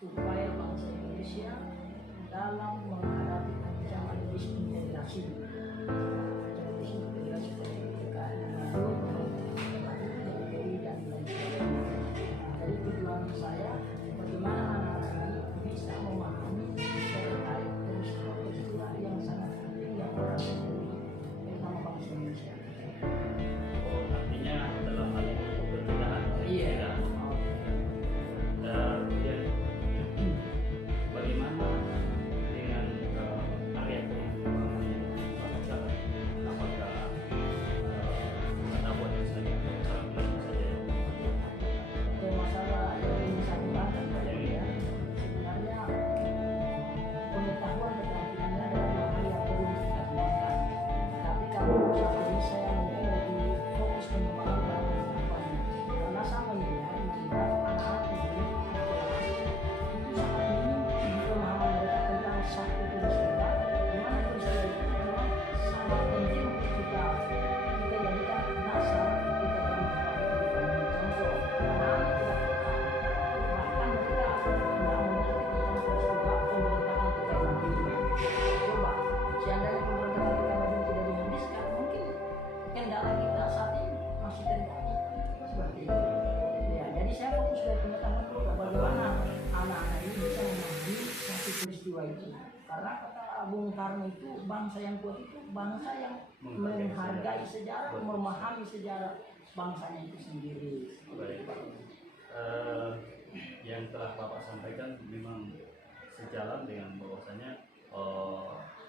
upaya bangsa Indonesia dalam menghadapi ancaman disintegrasi seperti PKI dan lain sebagainya. Jadi tujuan saya bagaimana anak-anak ini bisa memahami terkait peristiwa yang sangat penting yang berlaku tentang bangsa Indonesia. Oh, artinya dalam hal ini perbedaan. Iya. Kemudian bagaimana dengan area perlindungan masyarakat? Apakah buat saja atau cara saja? Untuk masalah yang disambungkan tadi ya, sebenarnya pengetahuan tentang pidana adalah hal yang perlu kita kembangkan. Tapi kalau saat ini saya mungkin lebih fokus pengembangan pengetahuan, karena sama ya, anak-anak ini itu sangat minim pemahaman mereka tentang satu peristiwa, di mana peristiwa itu memang sangat penting untuk kita jadikan dasar kita dalam contoh. Anak-anak tidak bahkan mereka tidak mengerti tentang peristiwa pemberontakan PKI Madiun. Coba, seandainya pemberontakan PKI Madiun tidak dihabiskan, mungkin kendala kita saat ini masih terjadi seperti itu. Ya, jadi saya fokus dari pengetahuan dulu bagaimana anak-anak ini bisa memahami satu peristiwa itu. Karena kata Bung Karno itu bangsa yang kuat itu bangsa yang menghargai sejarah, memahami sejarah bangsanya itu sendiri. Baik. Yang telah Bapak sampaikan memang sejalan dengan bahwasanya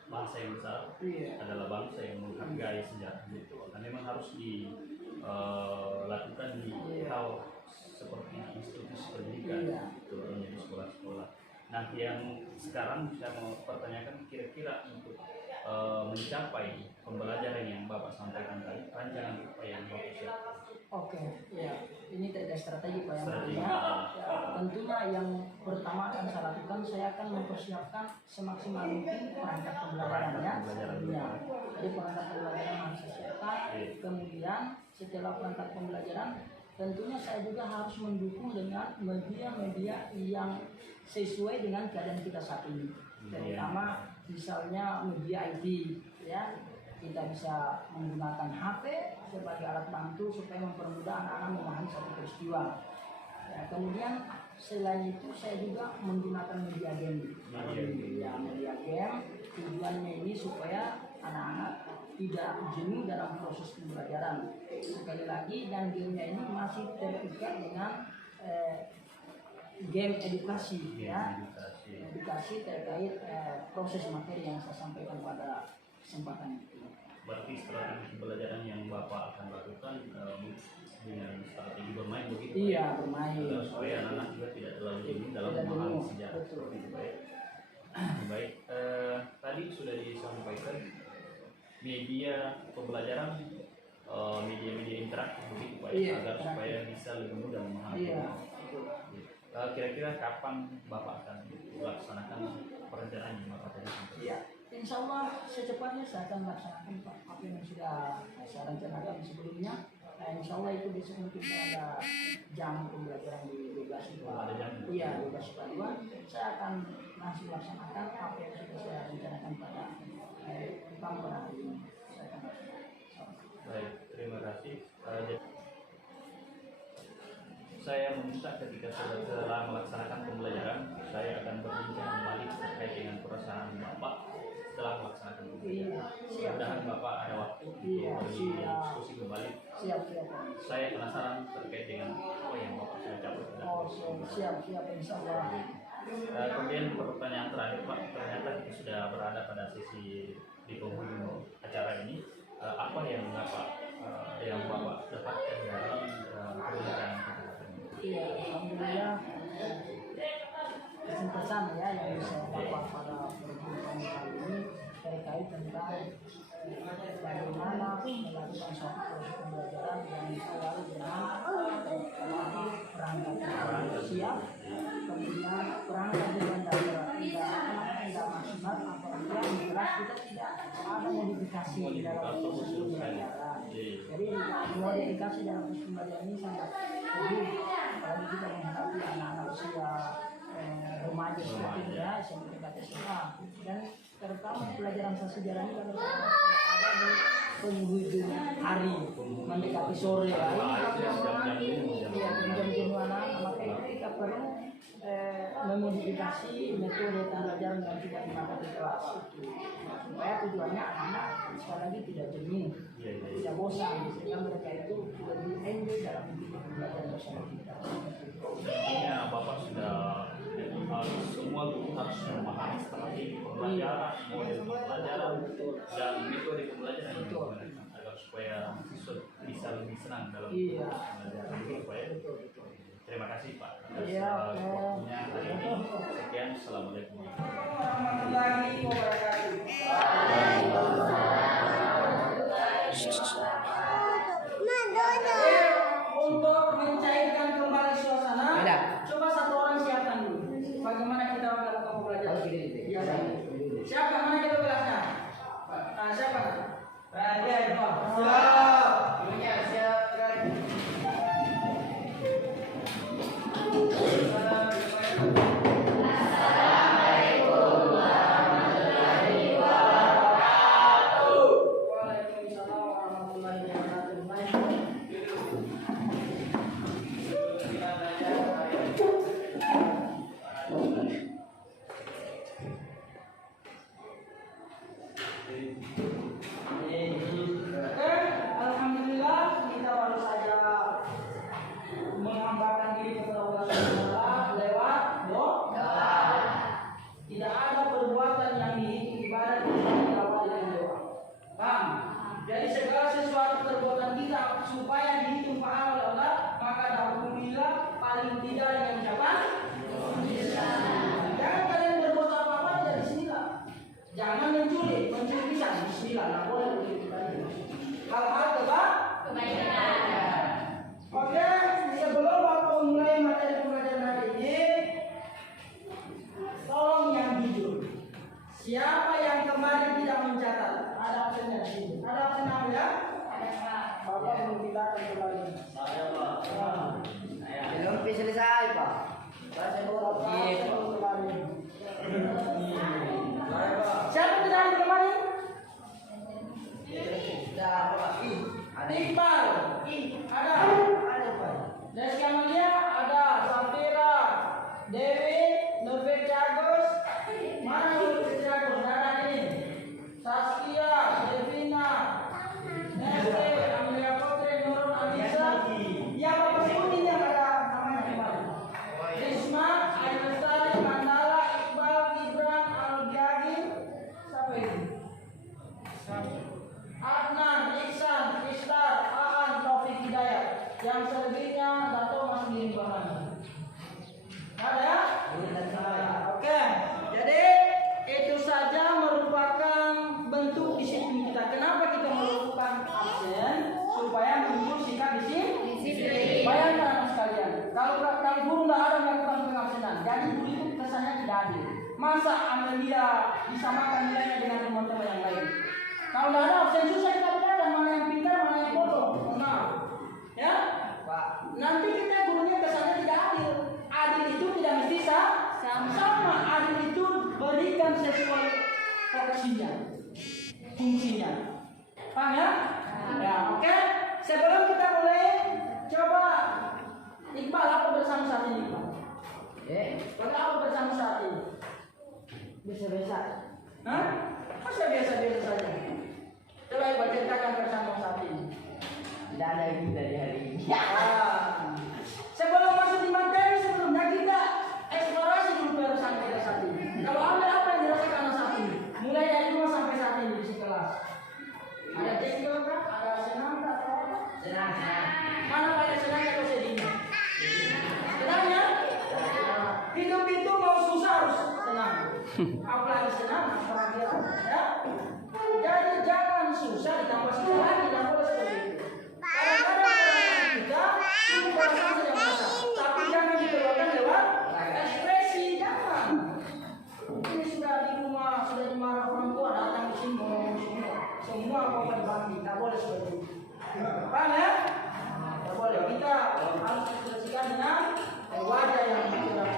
bangsa yang besar adalah bangsa yang menghargai sejarah itu. Dan memang harus dilakukan di hal seperti institusi pendidikan, terutama di sekolah-sekolah. Nah, yang sekarang saya mau pertanyakan kira-kira untuk mencapai pembelajaran yang Bapak sampaikan tadi, rancangan apa yang Bapak siapkan? Oke, ya ini tidak strategi Pak yang Strategi. pertama. Ya, tentunya yang pertama akan saya lakukan, saya akan mempersiapkan semaksimal mungkin perangkat pembelajarannya. Ya, jadi perangkat pembelajaran harus saya siapkan. Kemudian setelah perangkat pembelajaran, tentunya saya juga harus mendukung dengan media-media yang sesuai dengan keadaan kita saat ini. Terutama misalnya media IT, ya. Kita bisa menggunakan HP sebagai alat bantu supaya mempermudah anak-anak memahami satu peristiwa. Ya, kemudian selain itu saya juga menggunakan media game. Media game tujuannya ini supaya anak-anak tidak jenuh dalam proses pembelajaran. Sekali lagi, dan gamenya ini masih terikat dengan game edukasi, ya. Edukasi terkait proses materi yang saya sampaikan pada kesempatan itu. Berarti strategi pembelajaran yang Bapak akan lakukan dengan strategi bermain begitu? Iya, bermain. Agar supaya anak-anak juga tidak terlalu jenuh dalam memahami sejarah. Betul. Baik. Baik. Tadi sudah disampaikan media pembelajaran, media-media interaktif begitu Pak, agar supaya bisa lebih mudah memahami. Kira-kira kapan Bapak akan melaksanakan perencanaan yang Bapak tadi sampaikan? Iya, insya Allah secepatnya saya akan melaksanakan apa yang sudah saya rencanakan sebelumnya. Insya Allah itu besok mungkin ada jam pembelajaran di 12 IPA. Ada jam? Iya, 12 IPA 2. Saya akan langsung laksanakan apa yang sudah saya rencanakan pada pada hari ini. Saya akan laksanakan. Baik, terima kasih. Saya meminta ketika setelah melaksanakan pembelajaran, saya akan berbincang kembali terkait dengan perusahaan Bapak setelah melaksanakan pembelajaran. Mudah-mudahan Bapak ada waktu untuk berdiskusi kembali. Siap. Saya penasaran terkait dengan apa yang Bapak sudah capai. Siap, insya Allah. Kemudian pertanyaan terakhir Pak, ternyata kita sudah berada pada sesi di penghujung acara ini. Apa yang Bapak dapatkan dari pembelajaran kita? Iya, alhamdulillah kesan ya yang saya dapat pada perjumpaan kali ini terkait tentang bagaimana melakukan suatu proses pembelajaran yang diawali dengan perangkat siap, kemudian perangkat dengan tidak maksimal, apabila jelas kita tidak ada modifikasi dalam proses pembelajaran. Jadi modifikasi dalam proses pembelajaran ini sangat penting kalau kita menghadapi anak-anak usia remaja seperti ya SMP SMA dan terutama pelajaran sejarah ini kalau ada di penghujung hari mendekati sore ya iya jam-jam mana maka itu kita perlu memodifikasi metode pembelajaran dan tidak dimakan di kelas supaya tujuannya anak-anak sekali lagi tidak jenuh tidak bosan sehingga mereka itu lebih enjoy dalam belajar bersama kita. Artinya Bapak sudah semua guru harus memahami strategi pembelajaran, model pembelajaran, dan metode pembelajaran agar supaya siswa bisa lebih senang dalam pembelajaran itu, Pak. Terima kasih Pak atas waktunya hari ini. Sekian, assalamualaikum warahmatullahi wabarakatuh. Untuk mencairkan kembali suasana, coba satu orang siapkan dulu. Bagaimana kita melakukan pembelajaran? Siapa mana kita kelasnya? Siapa? Siap. Siapa yang kemarin tidak mencatat? Ada absennya di sini. Ada absen ya? Ada Pak. Bapak belum tindakan kembali. Saya Pak. Belum selesai Pak. Saya baru kembali. Saya Pak. Siapa tidak kemarin? Sudah Pak. Ada Iqbal. Ada. Ada Pak. Deski Amalia ada. Safira, Dewi, Nurfik Agus. Mana Nurfik Agus? Ada ini. Saskia, Devina, Neste, Amelia Putri, Nurul Anissa. Yang Bapak sebutin yang ada namanya kemarin. Risma, Ailestari, Mandala, Iqbal, Gibran, Al-Biagi. Siapa itu? Adnan, Iksan, Istar, Aan, Taufik Hidayat. Yang selebihnya Dato Mas Mirin Bahana. Ada ya? Oke. Jadi itu saja merupakan bentuk disiplin kita. Kenapa kita melakukan absen? Supaya muncul sikap disiplin. Bayangkan anak sekalian, kalau guru tidak ada melakukan pengabsenan, jadi guru itu kesannya tidak adil. Masa Amelia disamakan nilainya dengan teman-teman yang lain? Kalau tidak ada absen susah kita bedakan mana yang pintar, mana yang bodoh. Nah, ya, Pak. Nanti kita gurunya kesannya tidak adil. Adil itu tidak mesti sama. Adil itu berikan sesuai fungsinya. Paham ya? Ya, oke. Sebelum kita mulai, coba Iqbal apa bersama saat ini? Apa bersama saat ini? Biasa-biasa. Hah? Masa biasa-biasa saja? Coba Iqbal ceritakan bersama saat ini. Tidak ada yang dari hari ini. Sebelum masuk di materi, sebelumnya kita eksplorasi dulu perusahaan kita saat ini. Kalau ada apa yang dirasakan saat ini, mulai dari rumah sampai saat ini di kelas. Ada jengkel kan? Ada senang tak? Senang. Mana pada senang atau sedih? Senang ya? Hidup itu mau susah harus senang. Apalagi senang, apalagi ya. Jadi jangan susah ditambah susah lagi, tidak boleh seperti itu. Kadang-kadang kita suka saja merasa, tapi jangan dikeluarkan lewat ekspresi, jangan. Ini sudah di rumah, sudah dimarah orang tua, datang ke sini ngomong semua apa berbagi, tidak boleh seperti itu. Paham ya? Tidak boleh. Kita harus ekspresikan dengan wajah yang bergerak.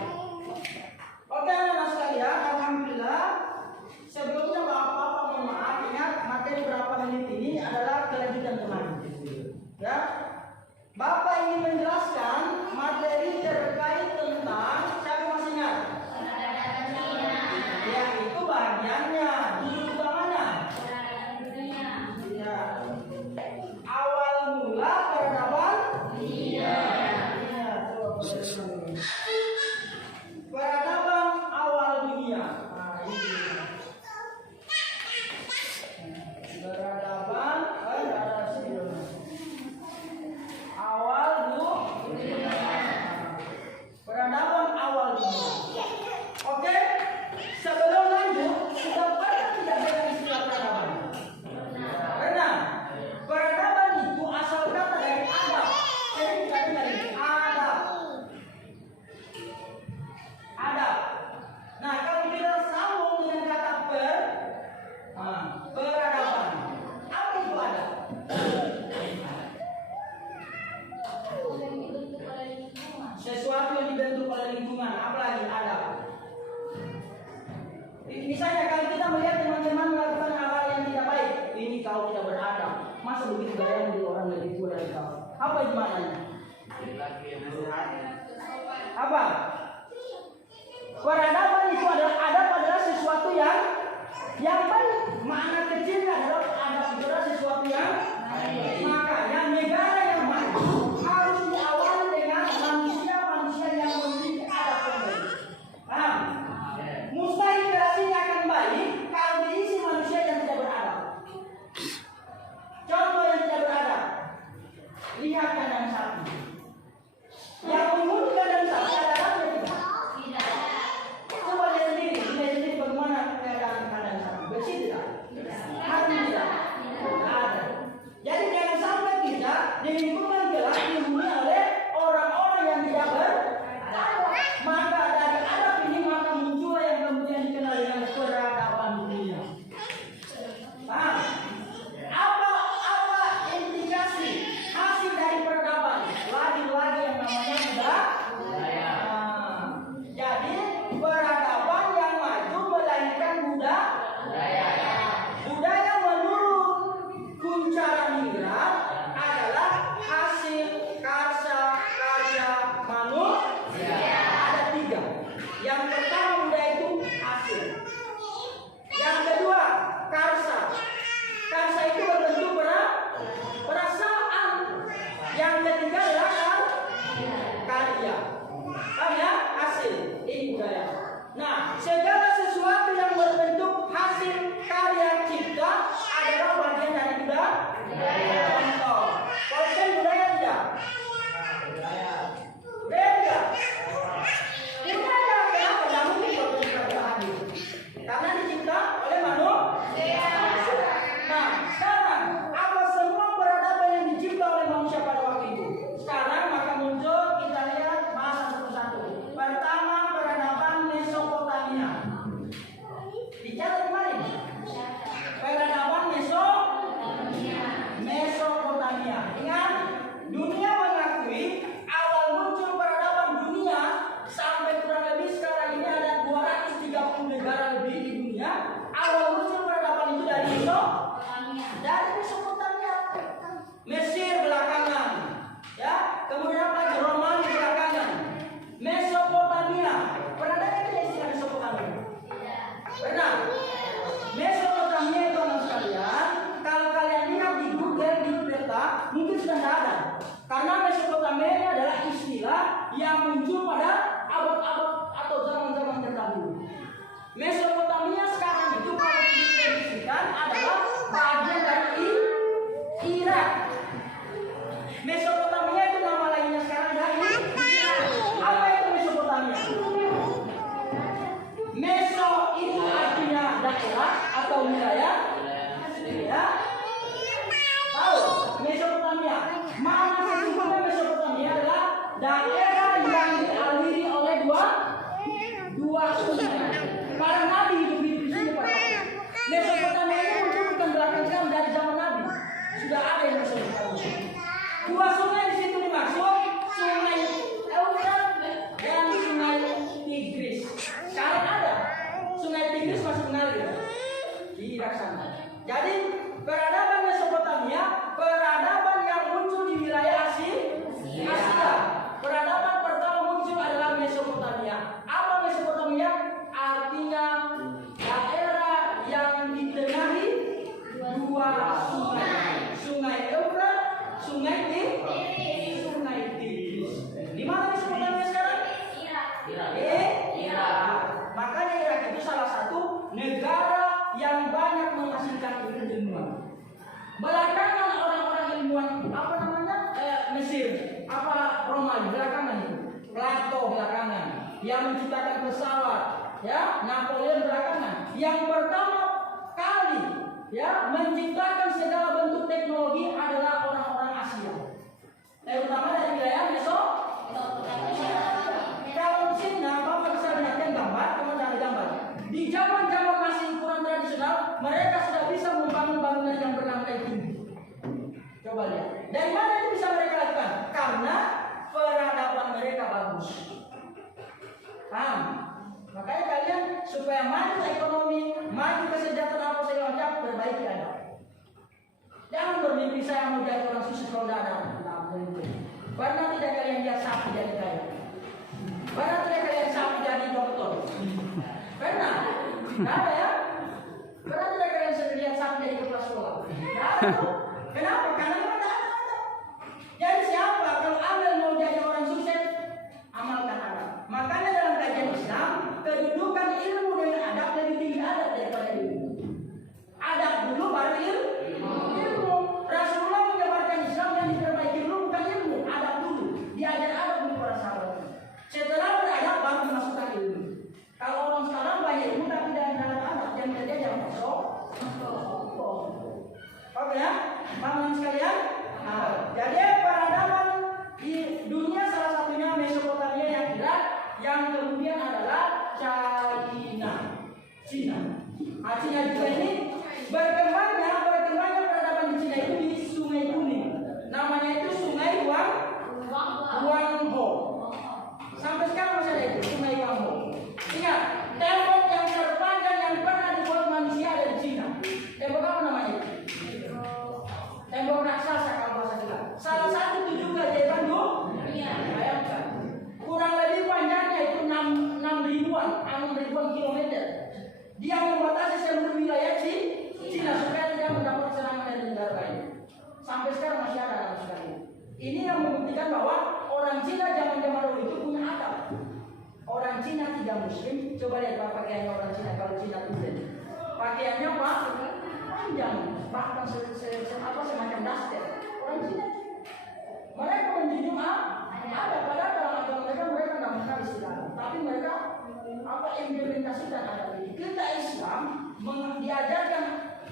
kalau kita melihat teman-teman melakukan hal-hal yang tidak baik, ini kau tidak beradab. Masa begitu gaya menjadi orang lebih tua dari kau? Apa itu maknanya? Apa? Peradaban itu adalah sesuatu yang baik. Makna kecilnya adalah adab itu adalah sesuatu yang baik. Makanya negara yang maju harus diawali dengan manusia-manusia yang memiliki adab yang baik. Paham? Mustahil generasinya akan baik kalau diisi manusia yang tidak beradab. Contoh yang tidak beradab, lihat kandang sapi. Yang mengundi kandang sapi adalah tidak. Coba lihat sendiri bagaimana keadaan kandang sapi. Bersih tidak? Mati tidak? Tidak ada. Jadi jangan sampai kita di lingkungan gelap dihuni oleh orang-orang yang tidak beradab. Maka dari adab ini maka muncul yang kemudian dikenal dengan peradaban dunia. Paham? Apa indikasi hasil dari peradaban? Lagi-lagi yang namanya budaya. Jadi peradaban yang maju melahirkan budaya. Budaya menurut Kunchara Ningrat adalah hasil karya manusia. Ada 3. Yang pertama budaya itu hasil. Yang kedua karsa. Karsa itu berbentuk perasaan. Yang ketiga adalah karya. Paham ya? Hasil. Ini budaya. Nah, segala sesuatu yang berbentuk hasil karya cipta adalah bagian dari budaya. Contoh, Polsen budaya tidak? Budaya tidak? Budaya kenapa? Tidak mungkin berbentuk hadir. Karena dicipta oleh manusia. Nah, sekarang apa semua peradaban yang dicipta oleh manusia pada waktu itu? Sekarang maka muncul, kita lihat bahas satu-satu. Pertama, peradaban Mesopotamia. Dicatat kemarin. Peradaban Mesopotamia. Ingat, dunia mengakui awal muncul peradaban dunia sampai kurang lebih sekarang ini ada 230 negara lebih di dunia. Awal muncul peradaban itu dari Mesopotamia. Mesir belakangan, ya. Kemudian lagi Romawi belakangan. Mesopotamia. Pernah dengar tidak istilah Mesopotamia? Pernah? Mesopotamia itu anak sekalian, kalau kalian lihat di Google di peta, mungkin sudah tidak ada. Karena Mesopotamia ini adalah istilah yang muncul pada abad-abad atau zaman-zaman terdahulu. Mesopotamia sekarang itu kalau diprediksikan adalah bagian dari Irak. Mesopotamia itu nama lainnya sekarang dari Irak. Apa itu Mesopotamia? Meso itu artinya daerah atau wilayah. Ya. Tahu Mesopotamia? Mana sesungguhnya Mesopotamia adalah daerah yang dialiri oleh dua sungai. Para nabi hidup di sini pada waktu itu. Mesopotamia ini muncul bukan belakangan dari zaman nabi. Sudah ada yang Mesopotamia. 2 sungai di situ dimaksud Sungai Eufrat dan Sungai Tigris. Sekarang ada Sungai Tigris masih mengalir di Irak sana. Jadi peradaban Mesopotamia, peradaban yang muncul di wilayah Asia. Peradaban pertama muncul adalah Mesopotamia. Apa Mesopotamia? Artinya daerah yang ditengahi 2 sungai. Sungai Eufrat, Sungai Tigris. Di mana Mesopotamia sekarang? Irak. Makanya Irak itu salah satu negara yang banyak menghasilkan ilmuwan. Belakangan orang-orang ilmuwan apa namanya? Mesir, apa Romawi belakangan itu. Plato belakangan yang menciptakan pesawat, ya, Napoleon belakangan. Yang pertama kali ya menciptakan segala bentuk teknologi adalah orang-orang Asia. Terutama dari wilayah Mesopotamia. Kalau Cina, Bapak bisa lihatkan gambar, kamu cari gambar. Di zaman-zaman masih ukuran tradisional, mereka sudah bisa membangun bangunan yang berlantai tinggi. Coba lihat. Dari mana itu bisa mereka lakukan? Karena peradaban mereka bagus. Paham? Makanya kalian supaya maju ekonomi, maju kesejahteraan apa segala macam, perbaiki adab. Jangan bermimpi saya mau jadi orang sukses kalau tidak ada. Tidak mungkin. Pernah tidak kalian lihat sapi jadi kaya? Pernah tidak kalian sapi jadi dokter? Pernah? Tidak ada ya? Pernah tidak kalian lihat sapi jadi kepala sekolah? Tidak ada tuh. Kenapa? Karena memang tidak ada. Jadi siapa kalau Anda mau jadi orang sukses, amalkan adab. Makanya dalam kajian Islam, kedudukan ilmu dengan adab lebih tinggi adab daripada ilmu. Adab dulu baru ilmu. Rasulullah menyebarkan Islam yang diperbaiki dulu bukan ilmu, adab dulu. Diajar adab dulu para sahabat. Setelah beradab baru dimasukkan ilmu. Kalau orang sekarang banyak ilmu tapi tidak ada adab, yang kerja jangan kosong. Oke ya, teman-teman sekalian. Nah, jadi peradaban di dunia salah satunya Mesopotamia yang Irak, yang kemudian adalah Cina. Nah, Cina juga ini berkembangnya peradaban di Cina itu di Sungai Kuning. Namanya itu Sungai Huanghe. Sampai sekarang masih ada itu Sungai Huanghe. Ingat, tembok yang terpanjang yang pernah dibuat manusia ada di Cina. Tembok apa namanya? Tembok raksasa kalau bahasa kita. Salah satu itu juga di Bandung. Bayangkan. Kurang lebih panjangnya itu 6.000 kilometer. Dia membatasi seluruh wilayah Cina supaya tidak mendapat serangan dari negara lain. Sampai sekarang masih ada anak sekali. Ini yang membuktikan bahwa orang Cina zaman dahulu itu punya adab. Orang Cina tidak Muslim. Coba lihat pakaiannya orang Cina kalau Cina Tibet. Pakaiannya apa? Panjang, bahkan semacam daster. Orang Cina. Mereka menjunjung ada padahal dalam agama mereka tidak mengenal Islam, tapi mereka implementasikan adab ini. Kita Islam diajarkan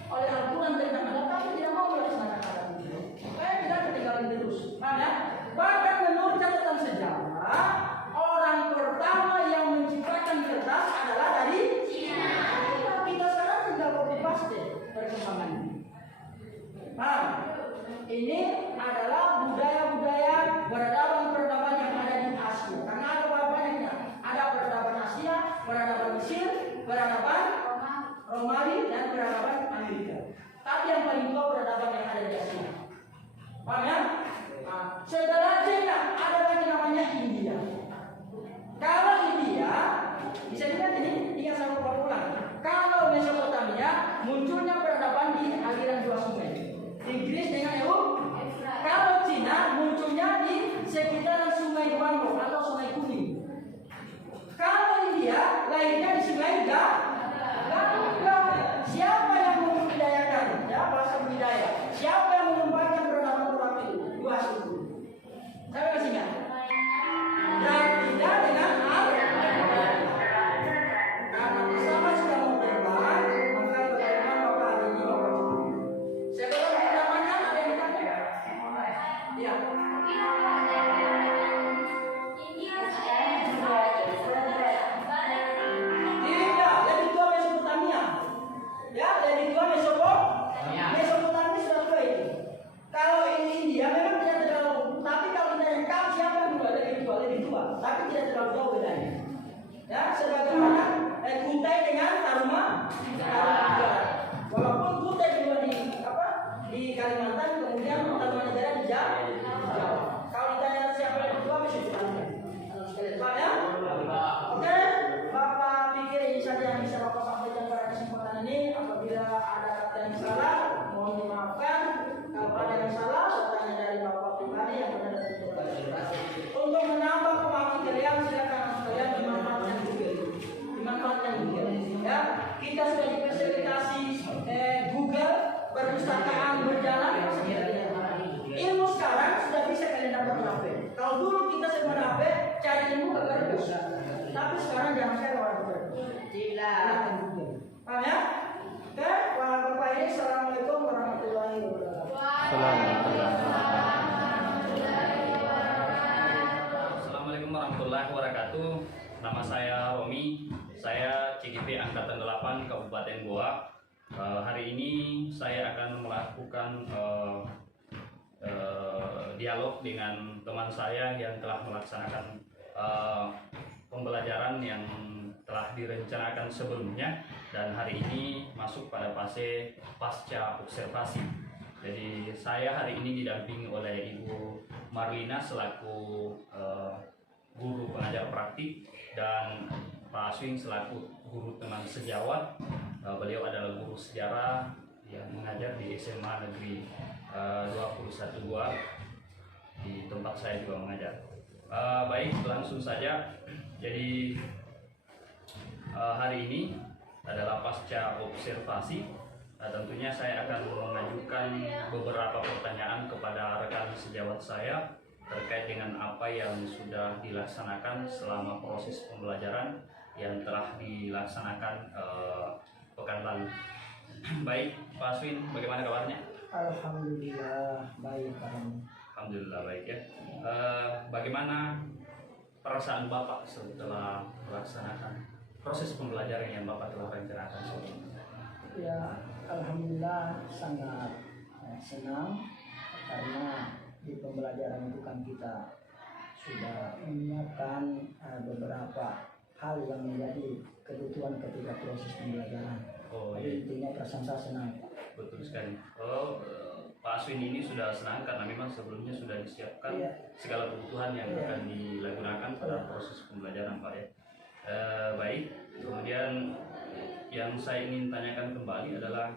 oleh Al-Quran tentang adab, tapi tidak mau melaksanakan adab itu. Supaya kita ketinggalan terus. Mana? Bahkan menurut catatan sejarah, orang pertama yang menciptakan kertas adalah dari Cina. Kita sekarang tinggal copy paste perkembangannya. Nah, ini adalah budaya-budaya peradaban yang ada di Asia. Karena ada banyaknya. Ada peradaban Asia, peradaban Mesir, peradaban Romawi, dan peradaban Amerika. Tapi yang paling tua peradaban yang ada di Asia. Paham ya? Nah, setelah Cina ada lagi namanya India. Kalau India, bisa dilihat ini, ingat sama pulang. Kalau Mesopotamia, munculnya peradaban di aliran dua sungai, Inggris dengan Eropa. Kalau Cina munculnya di sekitaran Sungai Huanghe atau Sungai Kuning. Kalau India lahirnya di Sungai Gangga. Siapa yang membudidayakan? Ya, bahasa budidaya. Siapa yang mengembangkan peradaban Arab itu? Dua suku. Saya kasih ingat. Tidak dengan karena pesawat sudah mau terbang, maka bagaimana Bapak hari ini Bapak cukup. Sebelum kita makan ada yang ditanya? Iya. Tidak, lebih tua Mesopotamia. Ya, lebih tua Mesopotamia sudah tua itu. Kalau ini India memang tidak terlalu, tapi kalau kita yang kau siapa yang lebih tua, tapi tidak terlalu jauh bedanya. Ya, sebagaimana Kutai dengan Taruma. Walaupun Kutai juga di Kalimantan, kemudian Tarumanegara di Jawa. Kalau ditanya siapa yang lebih tua, Mesopotamia. Paham ya? Oke, Bapak pikir ini saja yang bisa Bapak sampaikan pada kesempatan ini. Apabila ada kata yang salah, mohon dimaafkan. Kalau ada yang salah, saya tanya dari Bapak pribadi yang benar dan benar. Untuk menambah pemahaman kalian, silakan sekalian dimanfaatkan juga. Ya, kita sudah difasilitasi Google, perpustakaan berjalan. Ilmu sekarang sudah bisa kalian dapat di HP. Kalau dulu kita sebelum HP cari ilmu ke kertas, tapi sekarang jangan sekali orang kertas. Paham ya? Oke, Bapak ini, assalamualaikum warahmatullahi wabarakatuh. Assalamualaikum warahmatullahi wabarakatuh. Nama saya Romi. Saya CGP Angkatan 8 Kabupaten Goa. Hari ini saya akan melakukan dialog dengan teman saya yang telah melaksanakan pembelajaran yang telah direncanakan sebelumnya, dan hari ini masuk pada fase pasca observasi. Jadi saya hari ini didampingi oleh Ibu Marlina selaku guru pengajar praktik, dan Pak Aswin selaku guru teman sejawat. Beliau adalah guru sejarah yang mengajar di SMA Negeri 21 Goa, di tempat saya juga mengajar. Baik, langsung saja. Jadi hari ini adalah pasca observasi. Tentunya saya akan mengajukan beberapa pertanyaan kepada rekan sejawat saya terkait dengan apa yang sudah dilaksanakan selama proses pembelajaran yang telah dilaksanakan pekan lalu. Baik, Pak Aswin, bagaimana kabarnya? Alhamdulillah baik, Alhamdulillah baik ya. Bagaimana perasaan Bapak setelah melaksanakan proses pembelajaran yang Bapak telah rencanakan sebelumnya? Ya, alhamdulillah sangat senang, karena di pembelajaran itu kan kita sudah menyiapkan beberapa hal yang menjadi kebutuhan ketika proses pembelajaran. Oh Jadi iya, intinya perasaan saya senang. betul sekali. Pak Aswin ini sudah senang karena memang sebelumnya sudah disiapkan Iya. segala kebutuhan yang Iya. akan digunakan pada proses pembelajaran, Pak ya. Baik, kemudian yang saya ingin tanyakan kembali adalah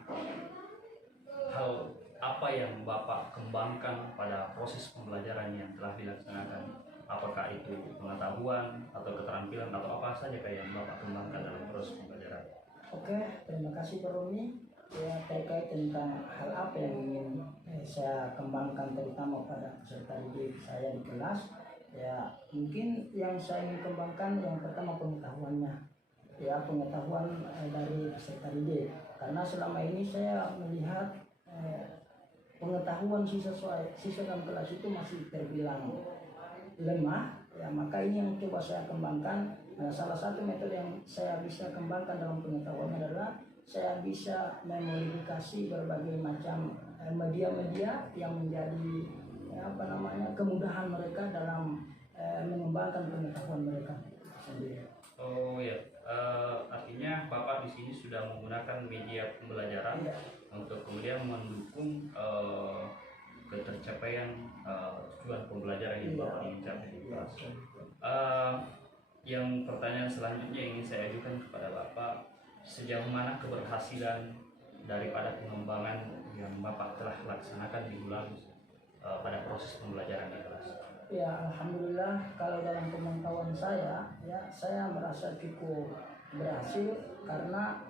hal apa yang Bapak kembangkan pada proses pembelajaran yang telah dilaksanakan? Apakah itu pengetahuan atau keterampilan atau apa saja yang Bapak kembangkan dalam proses pembelajaran? Oke, terima kasih Pak Romi. Ya, terkait tentang hal apa yang ingin saya kembangkan terutama pada peserta didik saya di kelas, ya mungkin yang saya ingin kembangkan yang pertama pengetahuannya, ya pengetahuan dari peserta didik, karena selama ini saya melihat pengetahuan siswa dalam kelas itu masih terbilang lemah, ya maka ini yang coba saya kembangkan. Salah satu metode yang saya bisa kembangkan dalam pengetahuan adalah saya bisa memodifikasi berbagai macam media-media yang menjadi kemudahan mereka dalam mengembangkan pengetahuan mereka sendiri. Oh ya, artinya Bapak di sini sudah menggunakan media pembelajaran untuk kemudian mendukung ketercapaian tujuan pembelajaran yang Bapak ingin capai di kelas. Yang pertanyaan selanjutnya yang ingin saya ajukan kepada Bapak, sejauh mana keberhasilan daripada pengembangan yang Bapak telah laksanakan di bulan pada proses pembelajaran di kelas? Ya, alhamdulillah kalau dalam pemantauan saya, ya saya merasa cukup berhasil, karena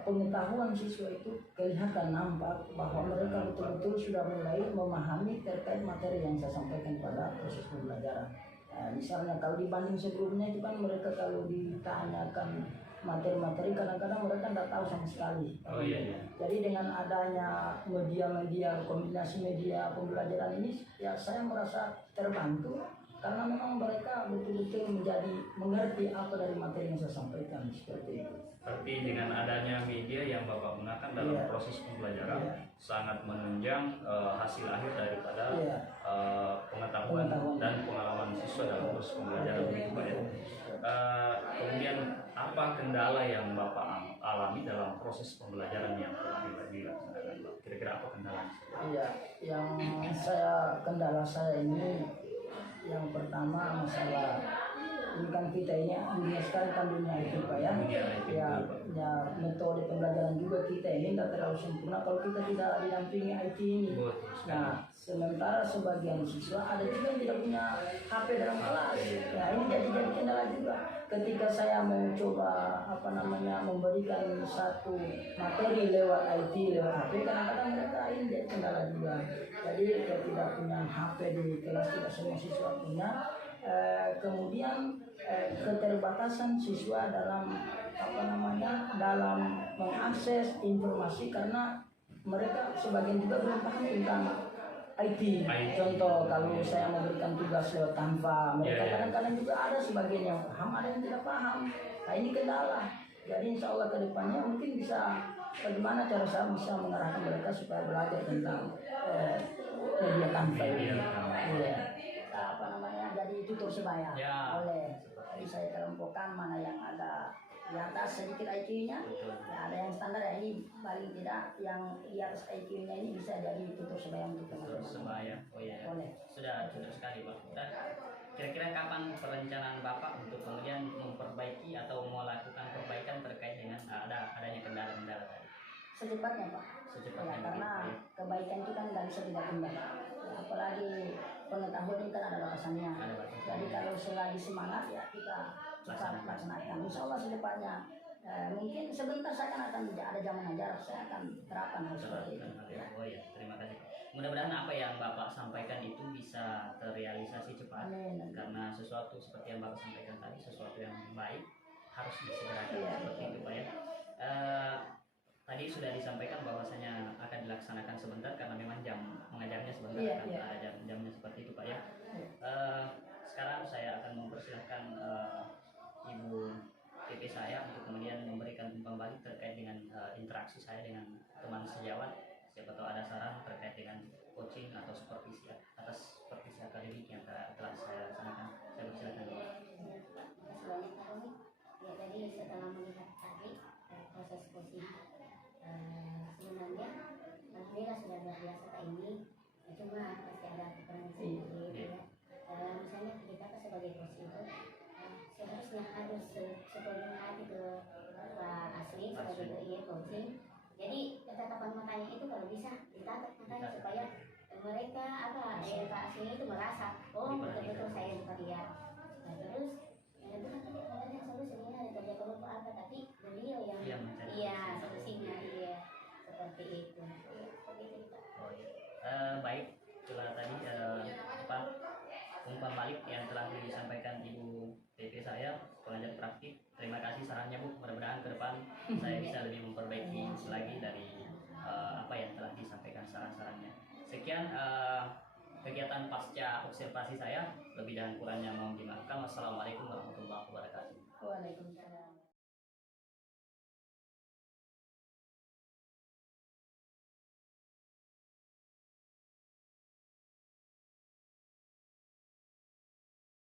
pengetahuan siswa itu kelihatan nampak bahwa mereka betul-betul sudah mulai memahami terkait materi yang saya sampaikan pada proses pembelajaran. Misalnya kalau dibanding sebelumnya itu kan mereka kalau ditanyakan materi-materi kadang-kadang mereka tidak tahu sama sekali. Oh iya, iya. Jadi dengan adanya media-media, kombinasi media pembelajaran ini, ya saya merasa terbantu, karena memang mereka betul-betul mengerti apa dari materi yang saya sampaikan, seperti itu. Berarti dengan adanya media yang Bapak gunakan dalam proses pembelajaran sangat menunjang hasil akhir daripada pengetahuan dan pengalaman siswa dalam proses pembelajaran itu, Pak ya. Kemudian apa kendala yang Bapak alami dalam proses pembelajaran yang telah dilaksanakan, Pak? Kira-kira apa kendalanya? Iya, yang kendala saya ini yang pertama masalah ini kan kita ini dunia sekarang kan dunia IT, Pak ya. Ya metode pembelajaran juga kita ini tidak terlalu sempurna kalau kita tidak didampingi IT ini. Nah, sementara sebagian siswa ada juga yang tidak punya HP dalam kelas. Ya ini jadi kendala juga. Ketika saya mau coba memberikan satu materi lewat IT, lewat HP, kadang-kadang mereka ini jadi kendala juga. Jadi kalau tidak punya HP di kelas, tidak semua siswa punya. Kemudian keterbatasan siswa dalam dalam mengakses informasi, karena mereka sebagian juga belum paham tentang IT. Contoh kalau saya memberikan tugas lewat Canva, mereka kadang-kadang juga ada sebagian yang paham, ada yang tidak paham. Nah ini kendala. Jadi insya Allah ke depannya mungkin bisa bagaimana cara saya bisa mengarahkan mereka supaya belajar tentang media Canva. Jadi itu tersebayang oleh Jadi saya kelompokkan mana yang ada di atas sedikit IQ-nya, Betul. ya ada yang standar ya, ini paling tidak yang di atas IQ-nya ini bisa jadi tutur sebaya untuk Betul, teman-teman. sebaya. Oh iya. Boleh. Sudah cocok sekali Pak. Dan kira-kira kapan perencanaan Bapak untuk kemudian memperbaiki atau melakukan perbaikan terkait dengan adanya kendala-kendala tadi? Secepatnya Pak. Secepatnya Ya, karena begitu, ya. kebaikan itu kan nggak bisa didapat. Ya, apalagi pengetahuan ini kan ada batasannya. Ada batasannya. Jadi kalau selagi semangat ya kita laksanakan. Insya Allah secepatnya. Mungkin sebentar saya akan ada zaman ajar, saya akan terapkan hal seperti itu. Ya. Oh ya, terima kasih. Mudah-mudahan apa yang Bapak sampaikan itu bisa terrealisasi cepat. Amin. Karena sesuatu seperti yang Bapak sampaikan tadi, sesuatu yang baik harus disegerakan Iya, seperti betul. itu Pak ya. Tadi sudah disampaikan bahwasanya akan dilaksanakan sebentar karena memang jam mengajarnya sebentar, Iya, kan iya. ada jamnya seperti itu Pak ya. Iya. Sekarang saya akan mempersilahkan Ibu PP saya untuk kemudian memberikan umpan balik terkait dengan interaksi saya dengan teman sejawat. Siapa tahu ada saran terkait dengan coaching atau supervisi atas supervisi akademik yang telah saya laksanakan. Saya persilakan. Terima kasih banyak Pak Romi. Ya tadi setelah melihat tadi proses coaching, sebenarnya alhamdulillah sudah luar biasa Pak ini. Cuma pasti ada kekurangan sedikit ya. Misalnya kita sebagai coach itu seharusnya harus sepenuh hati ke Pak Asli sebagai coaching. Jadi tatapan matanya itu kalau bisa ditatap matanya supaya mereka Pak Asli itu merasa betul-betul saya diperlihat. Nah, terus itu kan tadi katanya solusinya kerja kelompok apa, tapi beliau yang solusinya seperti itu. Seperti itu Pak. Oh, iya. Baik, itulah tadi umpan balik yang telah disampaikan Ibu PP saya, pengajar praktik. Terima kasih sarannya Bu. Mudah-mudahan ke depan saya bisa lebih memperbaiki lagi dari apa yang telah disampaikan saran-sarannya. Sekian kegiatan pasca observasi saya. Lebih dan kurangnya mohon dimaafkan. Wassalamualaikum warahmatullahi wabarakatuh.